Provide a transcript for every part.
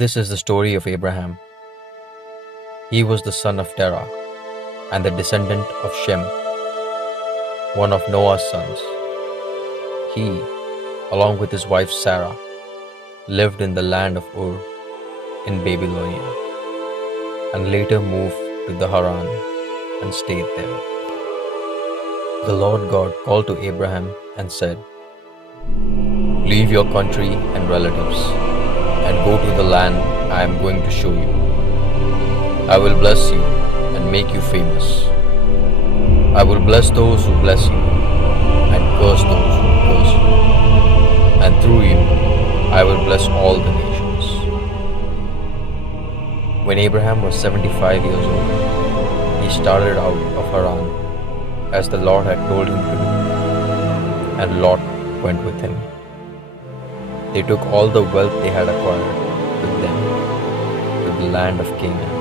This is the story of Abraham. He was the son of Terah and the descendant of Shem, one of Noah's sons. He, along with his wife Sarah, lived in the land of Ur in Babylonia and later moved to the Haran and stayed there. The Lord God called to Abraham and said, "Leave your country and relatives and go to the land I am going to show you. I will bless you and make you famous. I will bless those who bless you and curse those who curse you. And through you I will bless all the nations." When Abraham was 75 years old, he started out of Haran as the Lord had told him to do, and Lot went with him. They took all the wealth they had acquired with them to the land of Canaan.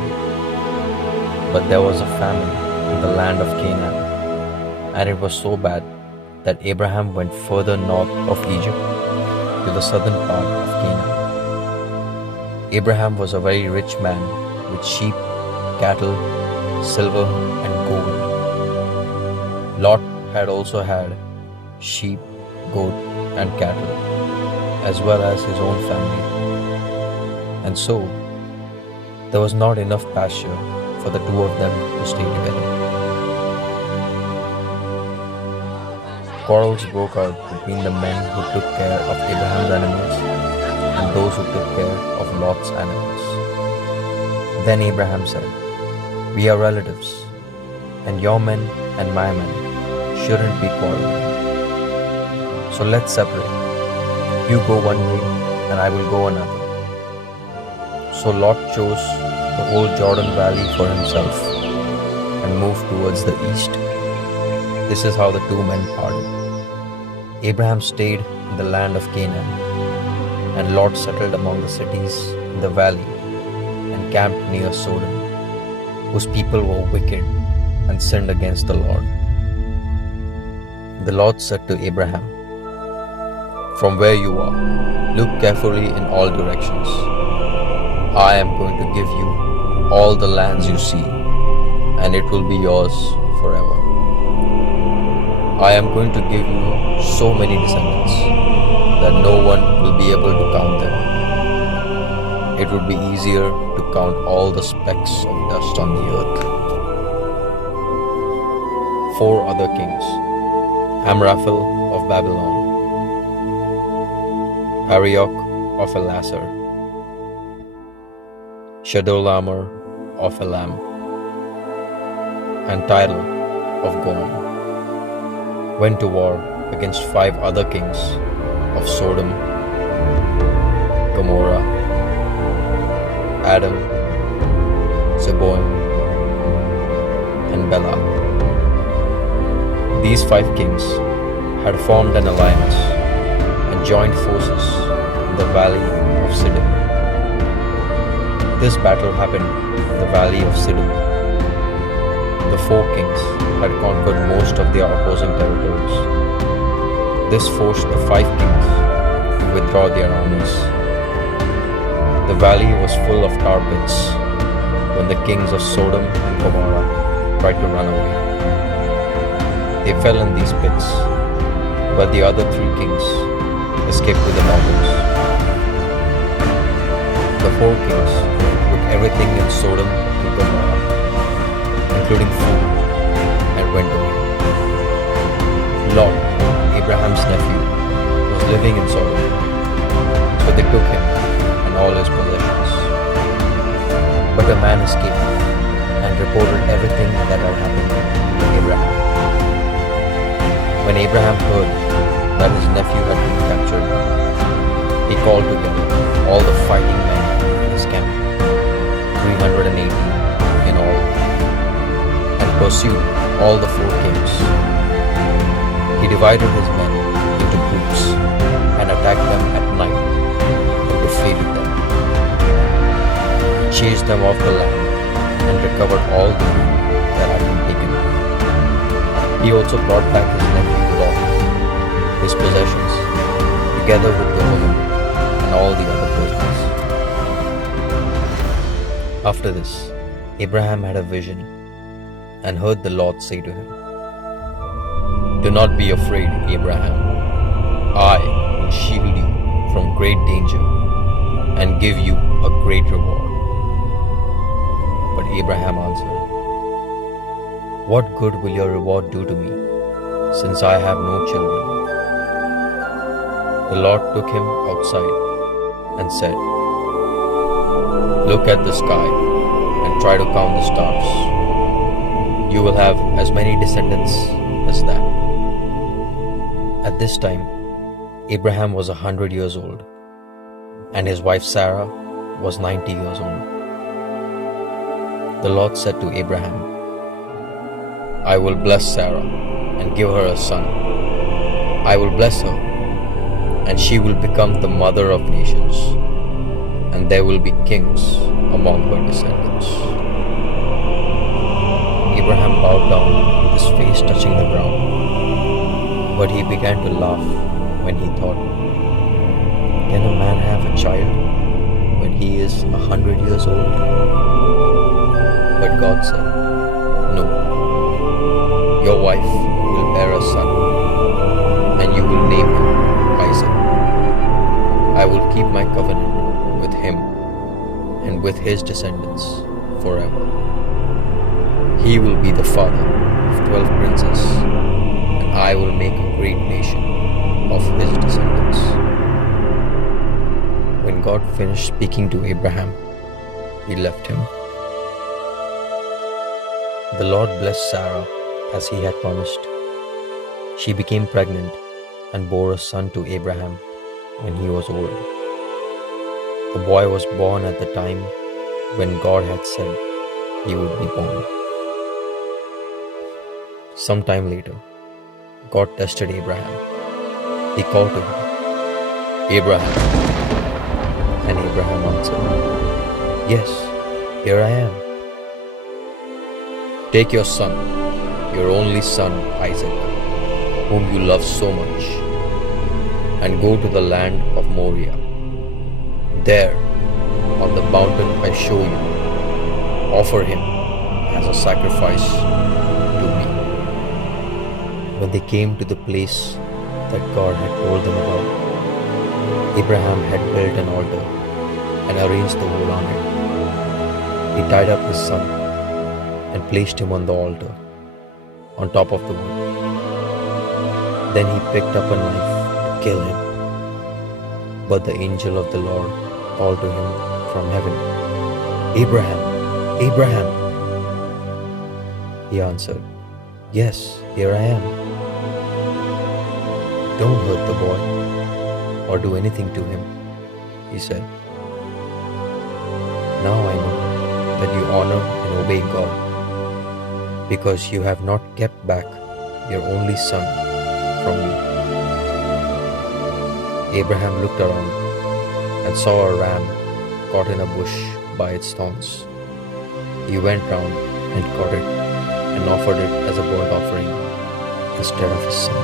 But there was a famine in the land of Canaan, and it was so bad that Abraham went further north of Egypt to the southern part of Canaan. Abraham was a very rich man with sheep, cattle, silver, and gold. Lot had also had sheep, goat, and cattle, as well as his own family. And so, there was not enough pasture for the two of them to stay together. Quarrels broke out between the men who took care of Abraham's animals and those who took care of Lot's animals. Then Abraham said, "We are relatives, and your men and my men shouldn't be quarreling. So let's separate. You go one way, and I will go another." So Lot chose the whole Jordan Valley for himself and moved towards the east. This is how the two men parted. Abraham stayed in the land of Canaan, and Lot settled among the cities in the valley and camped near Sodom, whose people were wicked and sinned against the Lord. The Lord said to Abraham, "From where you are, look carefully in all directions. I am going to give you all the lands you see, and it will be yours forever. I am going to give you so many descendants that no one will be able to count them. It would be easier to count all the specks of dust on the earth." Four other kings: Amraphel of Babylon, Arioch of Elasar, Chedorlaomer of Elam, and Tidal of Goan, went to war against 5 other kings of Sodom, Gomorrah, Adam, Zeboim, and Bela. These 5 kings had formed an alliance and joined forces in the valley of Siddim. This battle happened in the valley of Siddim. The 4 kings had conquered most of their opposing territories. This forced the 5 kings to withdraw their armies. The valley was full of tar pits when the kings of Sodom and Gomorrah tried to run away. They fell in these pits, but the other 3 kings escaped to the mountains. The 4 kings took everything in Sodom and Gomorrah, including food, and went away. Lot, Abraham's nephew, was living in Sodom, so they took him and all his possessions. But a man escaped and reported everything that had happened to Abraham. When Abraham heard that his nephew had been captured, he called together all the fighting men in his camp, 380 in all, and pursued all the 4 kings. He divided his men into groups and attacked them at night and defeated them. He chased them off the land and recovered all the food that had been taken. He also brought back his nephew Lot, his possessions, together with the woman and all the other prisoners. After this, Abraham had a vision and heard the Lord say to him, "Do not be afraid, Abraham. I will shield you from great danger and give you a great reward." But Abraham answered, "What good will your reward do to me, since I have no children?" The Lord took him outside and said, "Look at the sky and try to count the stars. You will have as many descendants as that." At this time, Abraham was 100 years old, and his wife Sarah was 90 years old. The Lord said to Abraham, "I will bless Sarah and give her a son. I will bless her, and she will become the mother of nations, and there will be kings among her descendants." Abraham bowed down with his face touching the ground, but he began to laugh when he thought, "Can a man have a child when he is 100 years old?" But God said, "No, your wife will bear a son, and you will name him Isaac. I will keep my covenant with him and with his descendants forever. He will be the father of 12 princes, and I will make a great nation of his descendants." When God finished speaking to Abraham, he left him. The Lord blessed Sarah as he had promised. She became pregnant and bore a son to Abraham when he was old. The boy was born at the time when God had said he would be born. Some time later, God tested Abraham. He called to him, "Abraham." And Abraham answered, "Yes, here I am." "Take your son, your only son Isaac, whom you love so much, and go to the land of Moriah. There, on the mountain I show you, offer him as a sacrifice to me." When they came to the place that God had told them about, Abraham had built an altar and arranged the wood on it. He tied up his son and placed him on the altar, on top of the wood. Then he picked up a knife to kill him. But the angel of the Lord called to him from heaven, "Abraham, Abraham." He answered, "Yes, here I am." "Don't hurt the boy or do anything to him," he said. "Now I know that you honor and obey God, because you have not kept back your only son from me." Abraham looked around and saw a ram caught in a bush by its thorns. He went round and caught it and offered it as a burnt offering instead of his son.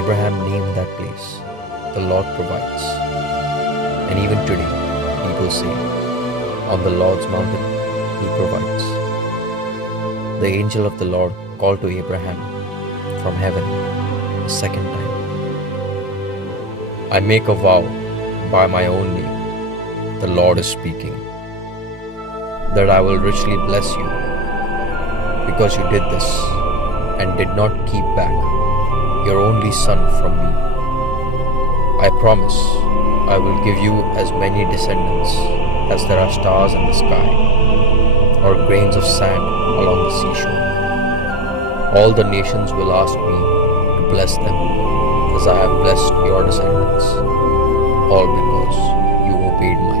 Abraham named that place, "The Lord Provides." And even today, people say, "On the Lord's mountain, he provides." The angel of the Lord called to Abraham from heaven a second time, "I make a vow by my own name, the Lord is speaking, that I will richly bless you because you did this and did not keep back your only son from me. I promise I will give you as many descendants as there are stars in the sky or grains of sand along the seashore. All the nations will ask me to bless them as I have blessed your descendants, all because you obeyed my